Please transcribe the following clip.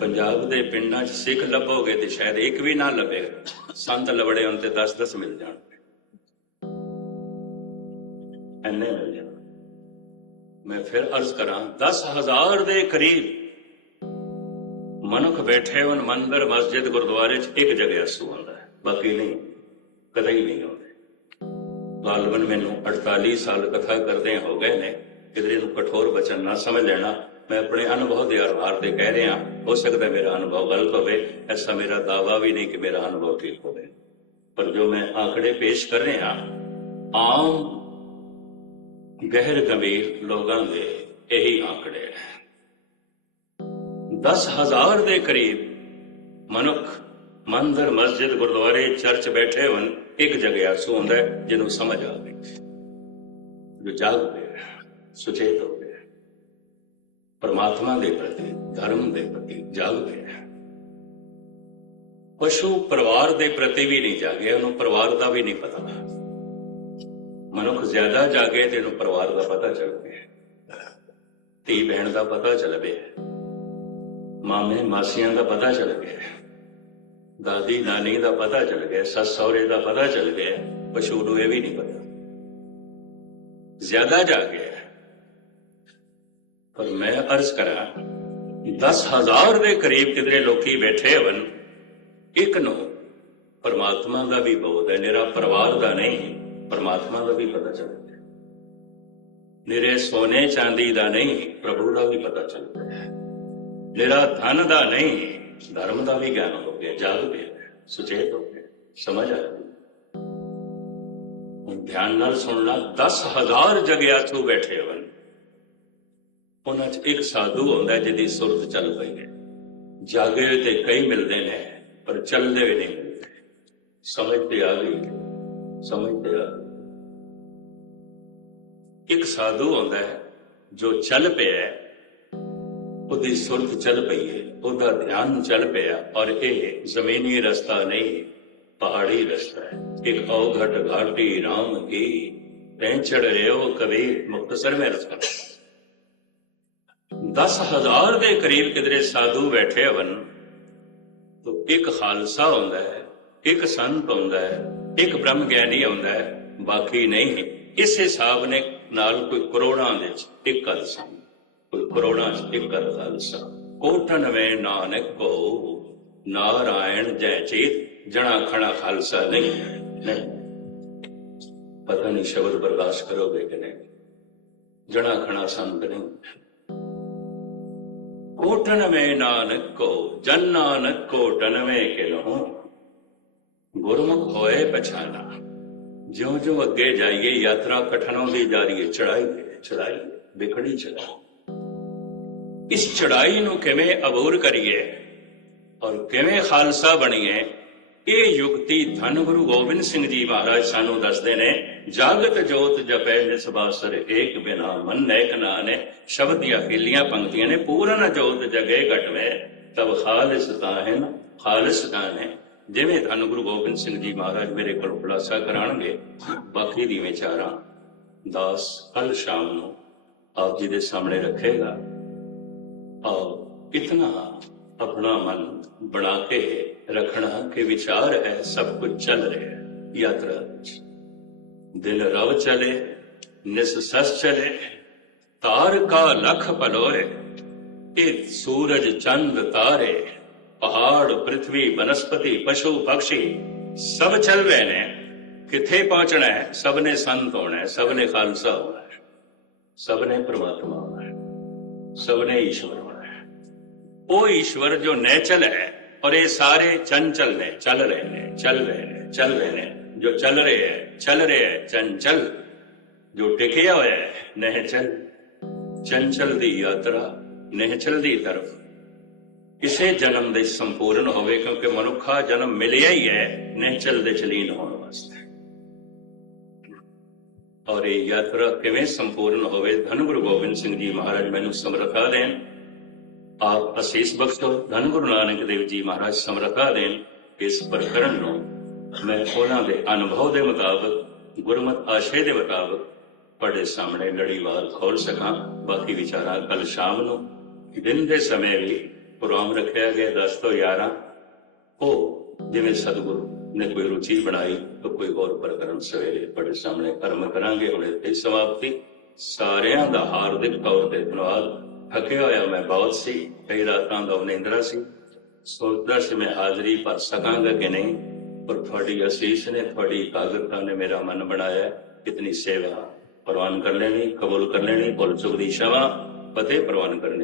ਪੰਜਾਬ ਦੇ ਪਿੰਡਾਂ 'ਚ ਸਿੱਖ ਲੱਭੋਗੇ ਤੇ ਸ਼ਾਇਦ ਇੱਕ ਵੀ ਨਾ ਲੱਭੇਗਾ ਸੰਤ ਲਵੜੇ ਹੁਣ ਤੇ 10-10 ਮਿਲ ਜਾਣ। ਐਨੇ ਮਿਲ ਜਾਣ। ਮੈਂ ਫਿਰ ਅਰਜ਼ ਕਰਾਂ 10000 ਦੇ ਕਰੀਬ ਮਨੁੱਖ ਬੈਠੇ ਹੋਣ, ਮੰਦਰ, ਮਸਜਿਦ, ਗੁਰਦੁਆਰੇ 'ਚ ਇੱਕ ਜਗ੍ਹਾ ਸੂ ਹੁੰਦਾ ਹੈ। ਬਾਕੀ ਨਹੀਂ, ਕਦੇ ਹੀ ਨਹੀਂ ਆਉਂਦੇ। ਗਾਲਬਨ ਮੈਨੂੰ 48 ਸਾਲ ਕਥਾ ਕਰਦੇ ਹੋ ਗਏ ਨੇ, ਕਿਧਰੇ ਨੂੰ ਕਠੋਰ ਬਚਨ ਨਾ ਸਮਝ ਲੈਣਾ ਮੈਂ ਆਪਣੇ ਅਨੁਭਵ ਦੇ ਆਧਾਰ ਤੇ ਕਹਿ ਰਿਹਾ, ਹੋ ਸਕਦਾ ਮੇਰਾ ਅਨੁਭਵ ਗਲਤ ਹੋਵੇ, ਐਸਾ ਮੇਰਾ ਦਾਵਾ ਵੀ ਨਹੀਂ ਕਿ ਮੇਰਾ ਅਨੁਭਵ ਠੀਕ ਹੋਵੇ। ਪਰ ਜੋ ਮੈਂ ਆંકੜੇ ਪੇਸ਼ ਕਰ ਰਿਹਾ, ਆਮ ਗਹਿਰ ਗੰਭੀਰ ਲੋਕਾਂ ਦੇ ਇਹੀ ਆંકੜੇ ਹੈ। 10000 ਦੇ ਕਰੀਬ ਮਨੁੱਖ ਮੰਦਰ, ਮਸਜਿਦ, ਗੁਰਦੁਆਰੇ, ਚਰਚ ਬੈਠੇ ਹੋਣ, ਇੱਕ ਜਗ੍ਹਾ ਸੋ ਹੁੰਦਾ ਜਿਹਨੂੰ ਸਮਝ ਆਵੇ। ਜੋ ਜਾਗ ਪਿਆ ਸੁਚੇਤ ਹੋ ਗਿਆ ਪਰਮਾਤਮਾ ਦੇ ਪ੍ਰਤੀ, ਧਰਮ ਦੇ ਪ੍ਰਤੀ ਜਾਗ ਪਿਆ ਪਸ਼ੂ ਪਰਿਵਾਰ ਦੇ ਪ੍ਰਤੀ ਵੀ ਨਹੀਂ ਜਾਗੇ, ਉਹਨੂੰ ਪਰਿਵਾਰ ਦਾ ਵੀ ਨਹੀਂ ਪਤਾ। ਮਨੁੱਖ ਜ਼ਿਆਦਾ ਜਾਗੇ ਤੇ ਇਹਨੂੰ ਪਰਿਵਾਰ ਦਾ ਪਤਾ ਚੱਲ ਪਿਆ ਧੀ ਬਹਿਣ ਦਾ ਪਤਾ ਚੱਲ ਪਿਆ ਮਾਮੇ, ਮਾਸੀਆਂ ਦਾ ਪਤਾ ਚੱਲ ਗਿਆ ਦਾਦੀ, ਨਾਨੀ ਦਾ ਪਤਾ ਚੱਲ ਗਿਆ ਸੱਸ ਸਹੁਰੇ ਦਾ ਪਤਾ ਚੱਲ ਗਿਆ ਪਸ਼ੂ ਨੂੰ ਇਹ ਵੀ ਨਹੀਂ ਪਤਾ। ਜ਼ਿਆਦਾ ਜਾ ਗਿਆ ਪਰ ਮੈਂ ਅਰਜ਼ ਕਰਾਂ 10000 ਦੇ ਕਰੀਬ ਕਿਧਰੇ ਲੋਕੀ ਬੈਠੇ ਹਨ ਇੱਕ ਨੂੰ ਪਰਮਾਤਮਾ ਦਾ ਵੀ ਬੋਧ ਹੈ ਨਿਰਾ ਪਰਿਵਾਰ ਦਾ ਨਹੀਂ, ਪਰਮਾਤਮਾ ਦਾ ਵੀ ਪਤਾ ਚੱਲਦਾ ਹੈ। ਨਿਰੇ ਸੋਨੇ ਚਾਂਦੀ ਦਾ ਨਹੀਂ, ਪ੍ਰਭੂ ਦਾ ਵੀ ਪਤਾ ਚੱਲਦਾ ਹੈ। ਨਿਰਾ ਧਨ ਦਾ ਨਹੀਂ, ਧਰਮ ਦਾ ਵੀ ਗਿਆਨ ਹੋ ਗਿਆ, ਜਾਗ ਪਿਆ ਸੁਚੇਤ ਹੋ ਗਿਆ, ਸਮਝ ਆ ਗਈ ਹੁਣ ਧਿਆਨ ਨਾਲ ਸੁਣਨਾ 10000 ਜਗਿਆ ਤੋਂ ਬੈਠੇ ਹੋਣ ਉਹਨਾਂ 'ਚ ਇੱਕ ਸਾਧੂ ਹੁੰਦਾ ਜਿਹਦੀ ਸੁਰਤ ਚੱਲ ਪਈ ਹੈ। ਜਾਗੇ ਤੇ ਕਈ ਮਿਲਦੇ ਨੇ, ਪਰ ਚੱਲਦੇ ਵੀ ਨਹੀਂ। ਸਮਝ ਤੇ ਆ ਗਈ ਸਮਝ ਤੇ ਆ। ਇੱਕ ਸਾਧੂ ਹੁੰਦਾ ਹੈ, ਜੋ ਚੱਲ ਪਿਆ ਹੈ, ਉਹਦੀ ਸੁਰਤ ਚੱਲ ਪਈ ਹੈ, ਉਹਦਾ ਧਿਆਨ ਚੱਲ ਪਿਆ, ਔਰ ਇਹ ਜ਼ਮੀਨੀ ਰਸਤਾ ਨਹੀਂ, ਪਹਾੜੀ ਰਸਤਾ ਹੈ। ਇੱਕ ਔਘਟ ਘਾਟੀ ਰਾਮ ਕੀ, ਤੈਂ ਚੜ ਰਿਓ ਕਬੀਰ ਮੁਖਤਸਰ ਮੈਂ ਰਸਤਾ। 10000 ਦੇ ਕਰੀਬ ਕਿਧਰੇ ਸਾਧੂ ਬੈਠੇ ਹਨ, ਤੋ ਇੱਕ ਖਾਲਸਾ ਹੁੰਦਾ ਹੈ, ਇੱਕ ਸੰਤ ਹੁੰਦਾ ਹੈ, ਇੱਕ ਬ੍ਰਹਮ ਗਿਆਨੀ ਹੁੰਦਾ ਹੈ, ਬਾਕੀ ਨਹੀਂ। ਇਸ ਹਿਸਾਬ ਨੇ ਨਾਲ ਕੋਈ ਕਰੋੜਾਂ ਦੇ ਇੱਕ ਖਾਲਸਾ, ਕੋਈ ਕਰੋੜਾਂ ਚ ਇੱਕ ਖਾਲਸਾ। ਕੋਟਨ ਵੇ ਨਾਨਕ ਕੋ, ਨਾਰਾਇਣ ਜੈ ਚੇਤ, ਜਣਾ ਖਣਾ ਖਾਲਸਾ ਨਹੀਂ ਨਹੀਂ। ਪਤਾ ਨਹੀਂ ਸ਼ਬਦ ਬਰਦਾਸ਼ਤ ਕਰੋਗੇ ਕਿ ਨਹੀਂ। ਜਣਾ ਖਣਾ ਸੰਤ ਨਹੀਂ। ਕੋਟਨ ਵੇ ਨਾਨਕ ਕੋ ਜਨ ਗੁਰਮੁਖ ਹੋਏ ਪਛਾਨਾ। ਜਿਉਂ ਜਿਉਂ ਅੱਗੇ ਜਾਈਏ ਯਾਤਰਾ ਕਠਨ ਹੁੰਦੀ ਜਾ ਰਹੀ ਹੈ ਚੜਾਈ ਚੜਾਈ ਹੈ, ਵਿਖੜੀ ਚੜਾਈ। ਇਸ ਚੜਾਈ ਨੂੰ ਕਿਵੇਂ ਅਬੂਰ ਕਰੀਏ? ਔਰ ਕਿਵੇਂ ਖਾਲਸਾ ਬਣੀਏ? ਇਹ ਯੁਕਤੀ ਧੰਨ ਗੁਰੂ ਗੋਬਿੰਦ ਸਿੰਘ ਜੀ ਮਹਾਰਾਜ ਸਾਨੂੰ ਦੱਸਦੇ ਨੇ, ਜਗਤ ਜੋਤ ਜਪੈ ਨਿਸਬਾਸਰ ਏਕ ਬਿਨਾ ਮਨ ਨੈਕ ਨਾਨੇ ਸ਼ਬਦ ਦੀਆਂ ਖੇਲੀਆਂ ਪੰਕਤੀਆਂ ਨੇ, ਪੂਰਨ ਜੋਤ ਜਗੇ ਘਟਵੇ ਤਬ ਖਾਲਿਸ ਤਾਹਨ ਖਾਲਿਸ ਤਾਹਨ। ਜਿਵੇਂ ਧੰਨ ਗੁਰੂ ਗੋਬਿੰਦ ਸਿੰਘ ਜੀ ਮਹਾਰਾਜ ਮੇਰੇ ਕੋਲ ਖੁਲਾਸਾ ਕਰਾਣਗੇ, ਬਾਕੀ ਦੀ ਵਿਚਾਰਾਂ ਦਾਸ ਕੱਲ ਸ਼ਾਮ ਨੂੰ ਆਪ ਜੀ ਦੇ ਸਾਹਮਣੇ ਰੱਖੇਗਾ। ਔਰ ਇਤਨਾ अपना मन बढ़ाते रखना के विचार है, सब कुछ चल रहे है। यात्रा दिल रव चले निसस चले, तार का लख पलोए सूरज चंद तारे, पहाड़, पृथ्वी, वनस्पति, पशु, पक्षी, सब चल रहे ने किथे पहुँचना है? सबने संत होना है, सबने खालसा होना है, सबने परमात्मा होना है, सबने ईश्वर होना ਉਹ ਈਸ਼ਵਰ ਜੋ ਨੈਚਲ ਹੈ ਔਰ ਇਹ ਸਾਰੇ ਚੰਚਲ ਨੇ, ਚੱਲ ਰਹੇ ਨੇ, ਚੱਲ ਰਹੇ ਨੇ, ਚੱਲ ਰਹੇ ਨੇ। ਜੋ ਚੱਲ ਰਹੇ ਹੈ, ਚੱਲ ਰਹੇ ਹੈ, ਚੰਚਲ। ਜੋ ਟਿਕਿਆ ਹੋਇਆ ਹੈ, ਨਹਿਚਲ। ਚੰਚਲ ਦੀ ਯਾਤਰਾ, ਨਹਿਚਲ ਦੀ ਤਰਫ। ਕਿਸੇ ਜਨਮ ਦੇ ਸੰਪੂਰਨ ਹੋਵੇ, ਕਿਉਂਕਿ ਮਨੁੱਖਾ ਜਨਮ ਮਿਲਿਆ ਹੀ ਹੈ, ਨਹਿਚਲ ਦੇ ਚਲੀਨ ਹੋਣ ਵਾਸਤੇ। ਔਰ ਇਹ ਯਾਤਰਾ ਕਿਵੇਂ ਸੰਪੂਰਨ ਹੋਵੇ, ਧੰਨ ਗੁਰੂ ਗੋਬਿੰਦ ਸਿੰਘ ਜੀ ਮਹਾਰਾਜ ਮੈਨੂੰ ਸਮਰੱਥਾ ਦੇਣ। ਆਪ ਅਸੀਸ ਬਖਸ਼ੋ ਧੰਨ ਗੁਰੂ ਨਾਨਕ ਦੇਵ ਜੀ ਮਹਾਰਾਜ ਸਮਰੱਥਾ ਦੇਣ ਇਸ ਪ੍ਰਕਰਣ ਨੂੰ। ਮੈਂ ਉਹਨਾਂ ਦੇ ਅਨੁਭਵ ਦੇ ਮੁਤਾਬਕ, ਗੁਰਮਤ ਆਸ਼ੇ ਦੇ ਮੁਤਾਬਕ ਤੁਹਾਡੇ ਸਾਹਮਣੇ ਲੜੀਵਾਰ ਖੋਲ ਸਕਾਂ। ਬਾਕੀ ਵਿਚਾਰਾਂ ਕੱਲ ਸ਼ਾਮ ਨੂੰ, ਦਿਨ ਦੇ ਸਮੇਂ ਵੀ ਪ੍ਰੋਗਰਾਮ ਰੱਖਿਆ ਗਿਆ 10 ਤੋਂ 11 ਉਹ ਜਿਵੇਂ ਸਤਿਗੁਰੂ ਨੇ ਕੋਈ ਰੁਚੀ ਬਣਾਈ, ਤਾਂ ਕੋਈ ਹੋਰ ਪ੍ਰਕਰਨ ਸਵੇਰੇ ਤੁਹਾਡੇ ਸਾਹਮਣੇ ਕਰਮ ਕਰਾਂਗੇ। ਹੁਣ ਇਹ ਸਮਾਪਤੀ ਸਾਰਿਆਂ ਦਾ ਹਾਰਦਿਕ ਤੌਰ ਤੇ ਧੰਨਵਾਦ। ਥੱਕਿਆ ਹੋਇਆ ਮੈਂ ਬਹੁਤ ਸੀ ਕਈ ਰਾਤਾਂ ਦਾ ਨਿੰਦਰਾ ਸੀ ਸੋਚਦਾ ਸੀ ਮੈਂ ਹਾਜ਼ਰੀ ਭਰ ਸਕਾਂਗਾ ਕਿ ਨਹੀਂ ਪਰ ਤੁਹਾਡੀ ਅਸੀਸ ਨੇ ਤੁਹਾਡੀ ਇਕਾਗਰਤਾ ਨੇ ਮੇਰਾ ਮਨ ਬਣਾਇਆ ਕਿਤਨੀ ਸੇਵਾ ਪ੍ਰਵਾਨ ਕਰ ਲੈਣੀ ਕਬੂਲ ਕਰ ਲੈਣੀ ਭੁੱਲ ਚੁੱਕ ਦੀ ਸ਼ਵਾ ਫਤਿਹ ਪ੍ਰਵਾਨ ਕਰਨੀ